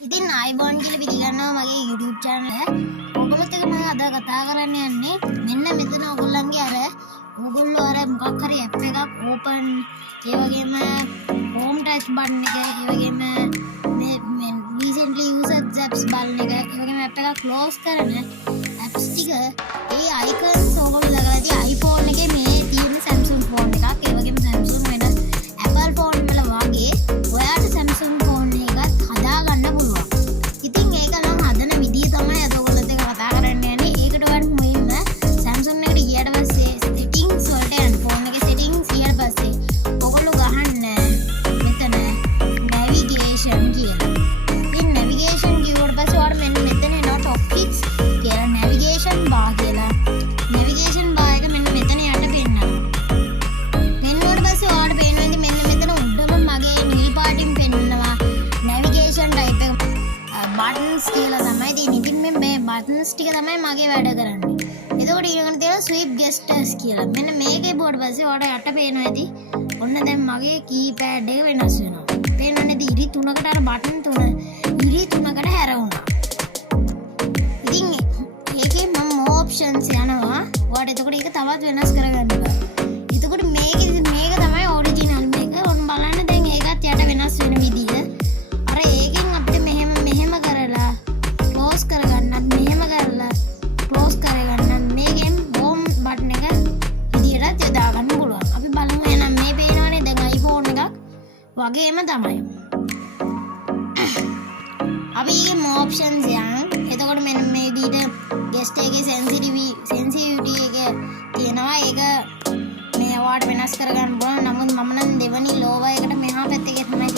ඉතින් ආයිබෝන් කියලා පිළිගන්නවා මගේ YouTube channel එක. ඔයගොල්ලොත් එක්ක මම අද කතා කරන්න යන්නේ මෙන්න මෙතන ඔයගොල්ලන්ගේ ඔයගොල්ලෝ මොකක් හරි app එකක් open ඒ වගේම home touch button එක ඒ වගේම මේ recently used apps බලන එක ඒ වගේම app එක close කරන apps ටික ඒ icons ඔයගොල්ලෝ දාලා iPhone එකේ මේ තියෙන Samsung phone එකක් ඒ වගේම Samsung වෙනස් Apple phone වල වගේ ඔයාට Samsung phone එකත් හදා ගන්න පුළුවන්. ඉතින් ඒක නම් හදන විදිය තමයි අද ඔයගොල්ලොත් එක්ක කතා කරන්න යන්නේ. ඒකට වඩා මුලින්ම Samsung එකට ගියට පස්සේ settings වලට යන්න. phone එකේ settings ගියට පස්සේ ඔයගොල්ලෝ ගහන්න මෙතන navigation කියලා. ඉතින් navigation කිව්වට පස්සේ ඔයාලට මෙන්න මෙතන එනවා topics කියලා navigation bar කියලා. navigation bar එක මෙන්න මෙතන යට පෙන්නනවා. පෙන්නුවට පස්සේ ඔයාලට පේනවා මෙන්න මෙතන උඩම මගේ නිල් පාටින් පෙන්නනවා navigation type එක buttons කියලා තමයි තියෙන්නේ. ඉතින් මේ buttons ටික තමයි මගේ වැඩ කරන්නේ. එතකොට ඊළඟට තියෙනවා sweep gestures කියලා. මෙන්න මේකේ බෝඩ් පස්සේ ඔයාලට යට පේනවා ඇති. ඔන්න දැන් මගේ keypad එක වෙනස් වෙනවා. පේනවනේ ඉතින් ඉරි තුනකට අර button තුන ඉරි තුනකට හැරවුණා. ඉතින් ඒකේ මම more options යනවා. ඔයාලට එතකොට ඒක තවත් වෙනස් කරගන්න බෑ. එතකොට මේක තමයි ඔරිජිනල් මේක. ඔන්න බලන්න දැන් ඒකත් යට වෙනස් වෙන විදිය. අර ඒකෙන් අපිට මෙහෙම කරලා ක්ලෝස් කරගන්නත් මෙහෙම කරලා ක්ලෝස් කරගන්නත් මේකෙන් හෝම් බටන් එක විදියට යොදා ගන්න පුළුවන්. අපි බලමු එහෙනම් මේ පේනවනේ දැන් iPhone එකක් වගේම තමයි. අපි ඊගේ more options යන්. එතකොට මෙන්න මේ විදියට guest එකේ sensitivity එක තියෙනවා. ඒක මේ ඔයාලට වෙනස් කරගන්න පුළුවන්. නමුත් මම නම් දෙවනි ලෝව එකට මෙහා පැත්තේ තමයි